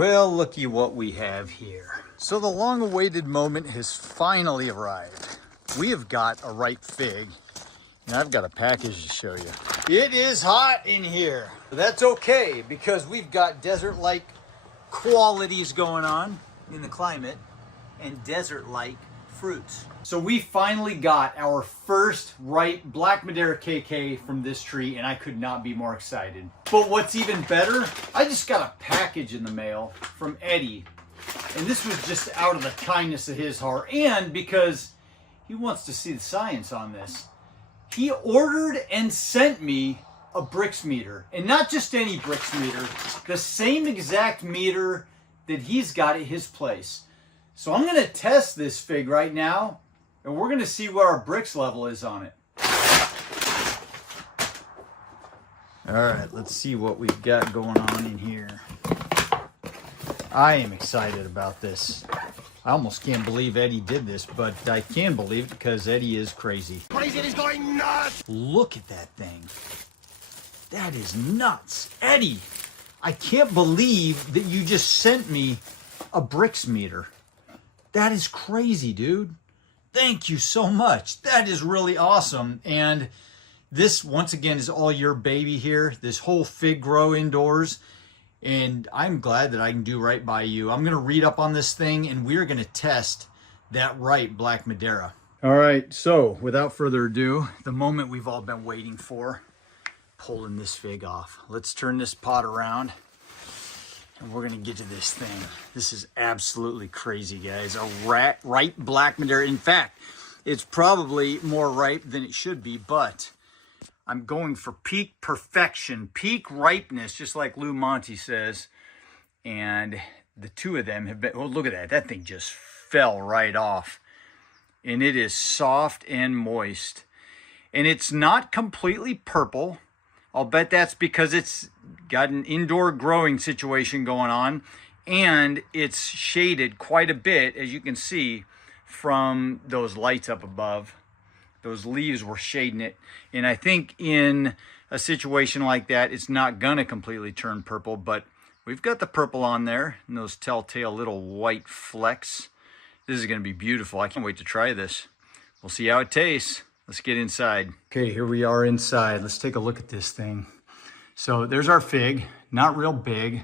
Well, looky what we have here. So the long-awaited moment has finally arrived. We have got a ripe fig, and I've got a package to show you. It is hot in here. That's okay, because we've got desert-like qualities going on in the climate, and desert-like fruits. So we finally got our first ripe Black Madeira KK from this tree, and I could not be more excited. But what's even better, I just got a package in the mail from Eddie. And this was just out of the kindness of his heart, and because he wants to see the science on this. He ordered and sent me a Brix meter, and not just any Brix meter, the same exact meter that he's got at his place. So I'm gonna test this fig right now, and we're gonna see what our Brix level is on it. All right, let's see what we've got going on in here. I am excited about this. I almost can't believe Eddie did this, but I can believe it because Eddie is crazy. Crazy, he's going nuts! Look at that thing. That is nuts. Eddie, I can't believe that you just sent me a Brix meter. That is crazy, dude. Thank you so much. That is really awesome. And this, once again, is all your baby here. This whole fig grow indoors. And I'm glad that I can do right by you. I'm going to read up on this thing, and we're going to test that ripe Black Madeira. All right, so without further ado, the moment we've all been waiting for, pulling this fig off. Let's turn this pot around, and we're going to get to this thing. This is absolutely crazy, guys. A ripe Black Madeira. In fact, it's probably more ripe than it should be, but I'm going for peak perfection, peak ripeness, just like Lou Monte says. And the two of them have been, oh, look at that. That thing just fell right off. And it is soft and moist. And it's not completely purple. I'll bet that's because it's got an indoor growing situation going on. And it's shaded quite a bit, as you can see, from those lights up above. Those leaves were shading it. And I think in a situation like that, it's not gonna completely turn purple, but we've got the purple on there and those telltale little white flecks. This is gonna be beautiful. I can't wait to try this. We'll see how it tastes. Let's get inside. Okay, here we are inside. Let's take a look at this thing. So there's our fig, not real big.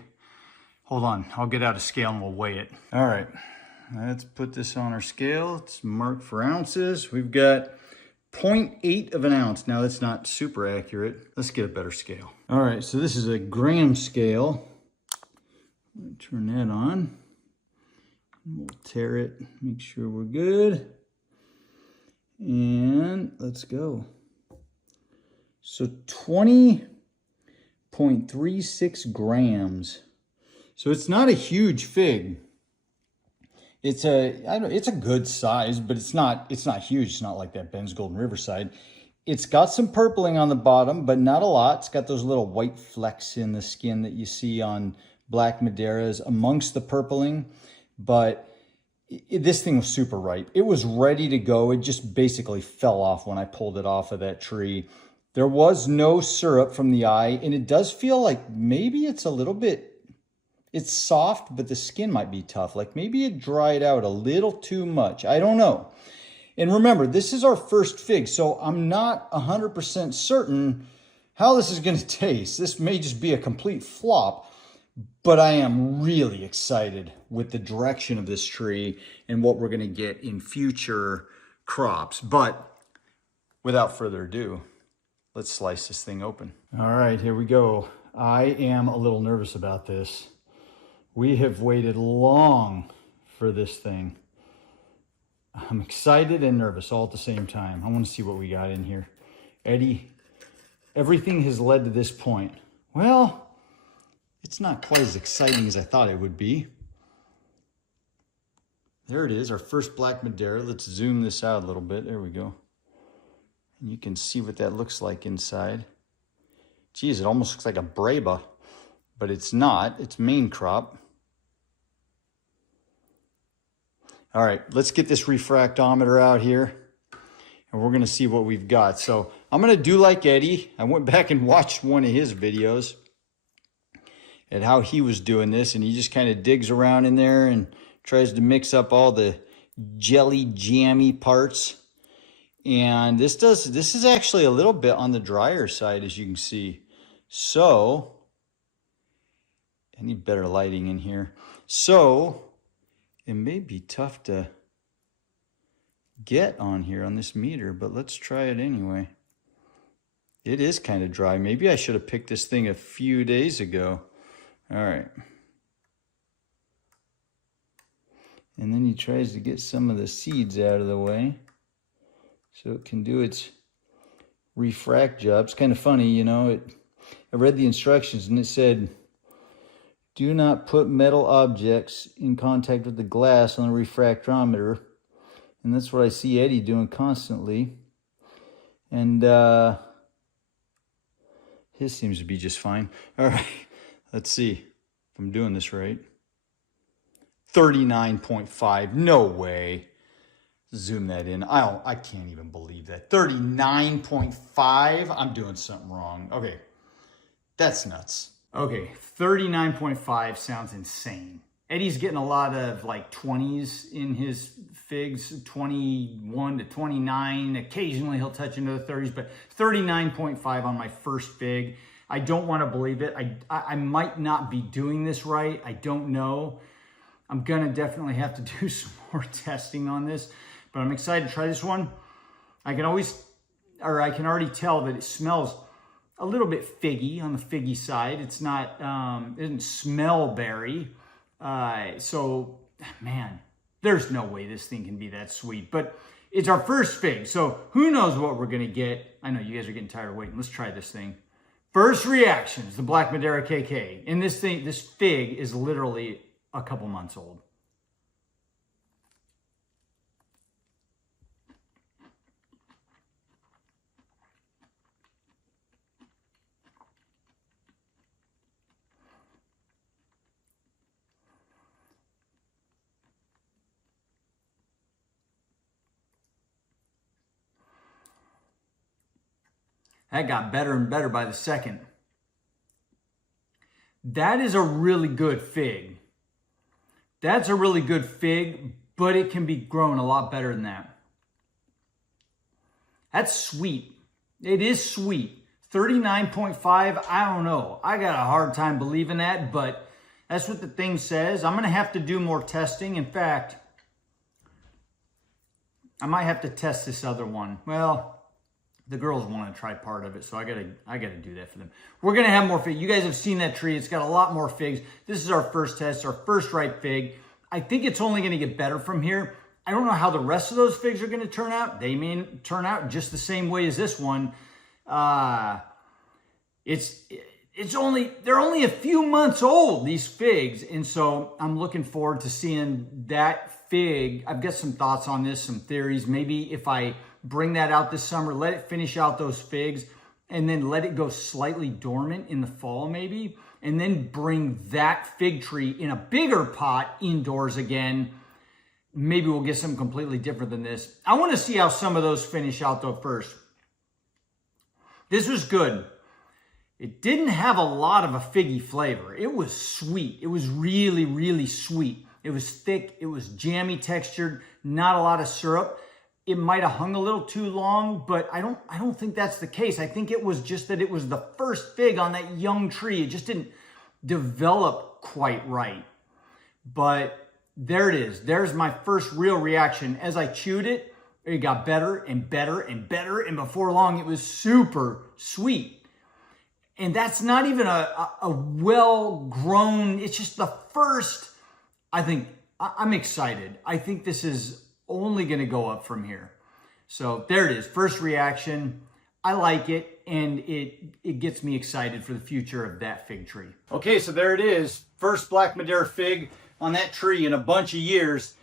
Hold on, I'll get out a scale and we'll weigh it. All right, let's put this on our scale. It's marked for ounces. We've got 0.8 of an ounce. Now that's not super accurate. Let's get a better scale. All right, so this is a gram scale. Turn that on. We'll tare it, make sure we're good. And let's go. So 20.36 grams. So it's not a huge fig. It's a good size, but it's not huge. It's not like that Ben's Golden Riverside. It's got some purpling on the bottom, but not a lot. It's got those little white flecks in the skin that you see on Black Madeiras amongst the purpling. But this thing was super ripe. It was ready to go. It just basically fell off when I pulled it off of that tree. There was no syrup from the eye, and it does feel like maybe it's a little bit, it's soft, but the skin might be tough. Like maybe it dried out a little too much. I don't know. And remember, this is our first fig, so I'm not 100% certain how this is going to taste. This may just be a complete flop, but I am really excited with the direction of this tree and what we're going to get in future crops. But without further ado, let's slice this thing open. All right, here we go. I am a little nervous about this. We have waited long for this thing. I'm excited and nervous all at the same time. I want to see what we got in here. Eddie, everything has led to this point. Well, it's not quite as exciting as I thought it would be. There it is, our first Black Madeira. Let's zoom this out a little bit. There we go. And you can see what that looks like inside. Geez, it almost looks like a Braba, but it's not. It's main crop. All right, let's get this refractometer out here, and we're gonna see what we've got. So I'm gonna do like Eddie. I went back and watched one of his videos, at how he was doing this, and he just kind of digs around in there and tries to mix up all the jelly jammy parts. And this is actually a little bit on the drier side, as you can see. So I need better lighting in here. So it may be tough to get on here on this meter, but let's try it anyway. It is kind of dry. Maybe I should have picked this thing a few days ago. All right. And then he tries to get some of the seeds out of the way so it can do its refract job. It's kind of funny, you know. I read the instructions and it said, do not put metal objects in contact with the glass on the refractometer. And that's what I see Eddie doing constantly. And his seems to be just fine. All right, let's see if I'm doing this right. 39.5, no way. Zoom that in. I can't even believe that. 39.5, I'm doing something wrong. Okay, that's nuts. Okay, 39.5 sounds insane. Eddie's getting a lot of like 20s in his figs, 21 to 29. Occasionally he'll touch into the 30s, but 39.5 on my first fig. I don't want to believe it. I might not be doing this right. I don't know. I'm gonna definitely have to do some more testing on this, but I'm excited to try this one. I can already tell that it smells a little bit figgy on the figgy side. It's not, it doesn't smell berry. So, man, there's no way this thing can be that sweet, but it's our first fig. So who knows what we're going to get. I know you guys are getting tired of waiting. Let's try this thing. First reactions, the Black Madeira KK. And this fig is literally a couple months old. That got better and better by the second. That is a really good fig. That's a really good fig, but it can be grown a lot better than that. That's sweet. It is sweet. 39.5, I don't know. I got a hard time believing that, but that's what the thing says. I'm going to have to do more testing. In fact, I might have to test this other one. Well, the girls want to try part of it, so I gotta do that for them. We're gonna have more figs. You guys have seen that tree. It's got a lot more figs. This is our first test, our first ripe fig. I think it's only gonna get better from here. I don't know how the rest of those figs are gonna turn out. They may turn out just the same way as this one. They're only a few months old, these figs, and so I'm looking forward to seeing that fig. I've got some thoughts on this, some theories. Maybe if I bring that out this summer, let it finish out those figs, and then let it go slightly dormant in the fall maybe, and then bring that fig tree in a bigger pot indoors again. Maybe we'll get something completely different than this. I want to see how some of those finish out though first. This was good. It didn't have a lot of a figgy flavor. It was sweet. It was really, really sweet. It was thick. It was jammy textured, not a lot of syrup. It might have hung a little too long, but I don't think that's the case. I think it was just that it was the first fig on that young tree. It just didn't develop quite right. But there it is. There's my first real reaction. As I chewed it, it got better and better and better, and before long, it was super sweet. And that's not even a well-grown, it's just the first, I'm excited. I think this is only going to go up from here. So there it is. First reaction. I like it, and it gets me excited for the future of that fig tree. Okay, so there it is. First Black Madeira fig on that tree in a bunch of years.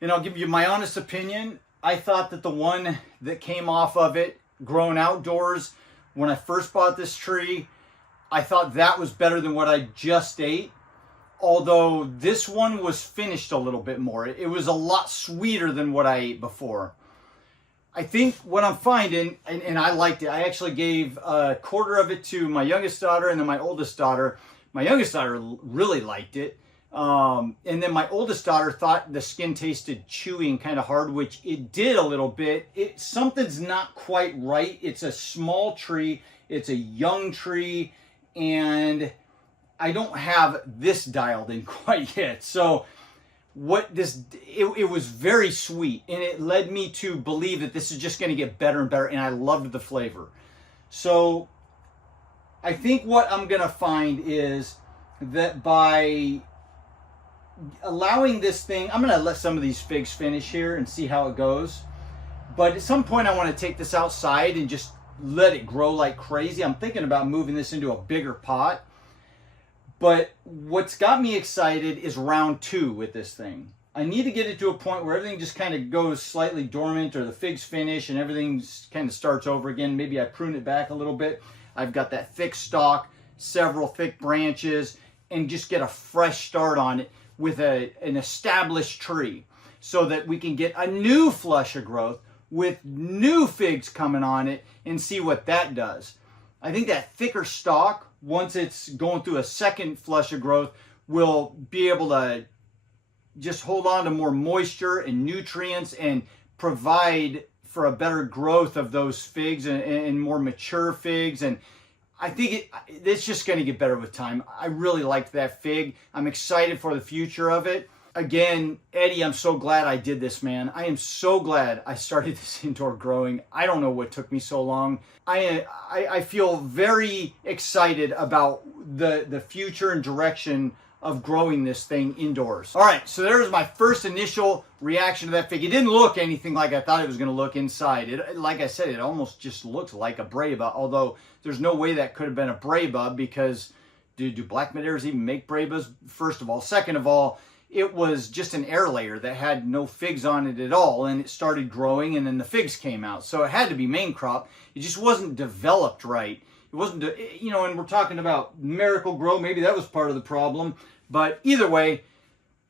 And I'll give you my honest opinion. I thought that the one that came off of it, grown outdoors, when I first bought this tree, I thought that was better than what I just ate. Although this one was finished a little bit more. It was a lot sweeter than what I ate before. I think what I'm finding, and I liked it, I actually gave a quarter of it to my youngest daughter and then my oldest daughter. My youngest daughter really liked it. And then my oldest daughter thought the skin tasted chewy and kind of hard, which it did a little bit. Something's not quite right. It's a small tree. It's a young tree. And I don't have this dialed in quite yet. So it was very sweet. And it led me to believe that this is just going to get better and better. And I loved the flavor. So I think what I'm going to find is that by allowing this thing, I'm going to let some of these figs finish here and see how it goes. But at some point I want to take this outside and just let it grow like crazy. I'm thinking about moving this into a bigger pot. But what's got me excited is round 2 with this thing. I need to get it to a point where everything just kind of goes slightly dormant, or the figs finish and everything kind of starts over again. Maybe I prune it back a little bit. I've got that thick stalk, several thick branches, and just get a fresh start on it with an established tree, so that we can get a new flush of growth with new figs coming on it and see what that does. I think that thicker stalk, once it's going through a second flush of growth, will be able to just hold on to more moisture and nutrients and provide for a better growth of those figs and more mature figs. And I think it's just going to get better with time. I really liked that fig. I'm excited for the future of it. Again, Eddie, I'm so glad I did this, man. I am so glad I started this indoor growing. I don't know what took me so long. I feel very excited about the future and direction of growing this thing indoors. All right, so there's my first initial reaction to that fig. It didn't look anything like I thought it was going to look inside. Like I said, it almost just looks like a Breba, although there's no way that could have been a Breba, because do Black Madeiras even make Brebas? First of all. Second of all, it was just an air layer that had no figs on it at all, and it started growing, and then the figs came out. So it had to be main crop. It just wasn't developed right. It wasn't, and we're talking about Miracle Grow. Maybe that was part of the problem. But either way,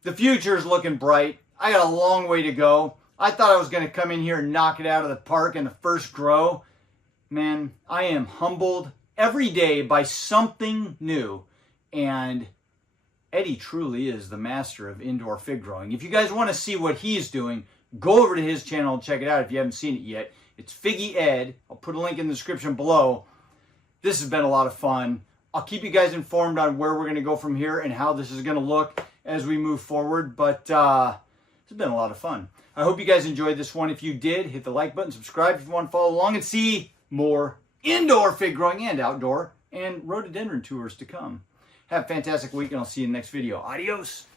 the future is looking bright. I got a long way to go. I thought I was going to come in here and knock it out of the park in the first grow. Man, I am humbled every day by something new. And Eddie truly is the master of indoor fig growing. If you guys want to see what he's doing, go over to his channel and check it out if you haven't seen it yet. It's Figgy Ed. I'll put a link in the description below. This has been a lot of fun. I'll keep you guys informed on where we're going to go from here and how this is going to look as we move forward. But it's been a lot of fun. I hope you guys enjoyed this one. If you did, hit the like button, subscribe if you want to follow along and see more indoor fig growing and outdoor and rhododendron tours to come. Have a fantastic week, and I'll see you in the next video. Adios.